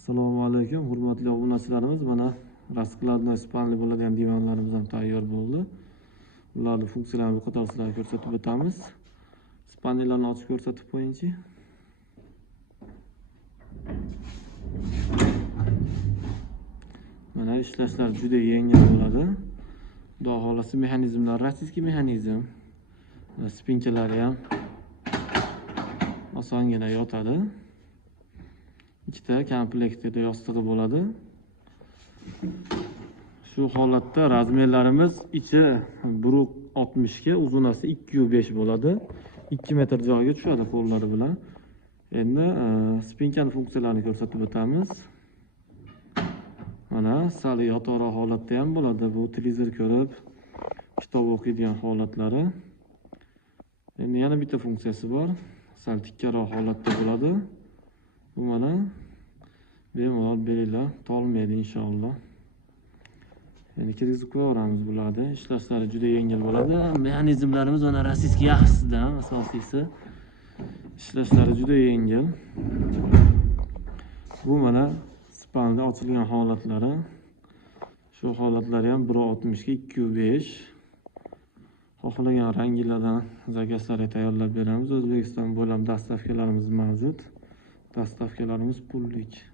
Assalomu alaykum, hurmatli obunachilarimiz. Mana raskladnoy spanli bo'ladigan divanlarimiz ham tayyor bo'ldi. Ularning funksiyalarini qator sizlarga ko'rsatib o'tamiz. Spanellarni ochib ko'rsatib qo'yingchi. Mana ishlashlar juda yengil bo'ladi. Xudo xolasa mexanizmlar rossiyskiy mexanizm. Spinkalari ham osongina yotadi. Ikkita komplektida yostig'i bo'ladi. Shu holatda razmerlarimiz ichi 1.60 ga, uzunasi 2.5 bo'ladi. 2 metr joyga tushadi qo'llari bilan. Endi spinkaning funksiyalarini ko'rsatib o'tamiz. Mana sal yotoqroq holatda ham bo'ladi. Bu televizor ko'rib, kitob o'qiydigan holatlari. Endi yana bitta funksiyasi bor. Sal tikkaroq holatda bo'ladi. Bu mana bemalol belinglar tolmaydi inshaalloh. Endi kirgizib qo'yaveramiz bularni. Ishlashlari juda yengil bo'ladi. Mexanizmlarimiz mana rossiyskiy yaxshisidan asosiysi. Ishlashlari juda yengil. Bu mana spanning ochilgan holatlari. Shu holatlari ham 1.60 ga 2.5. Xohlagan ranglardan zakazlarga tayyorlab beramiz. O'zbekiston bo'ylab dastavkalarimiz mavjud. Dastavkalarimiz pullik.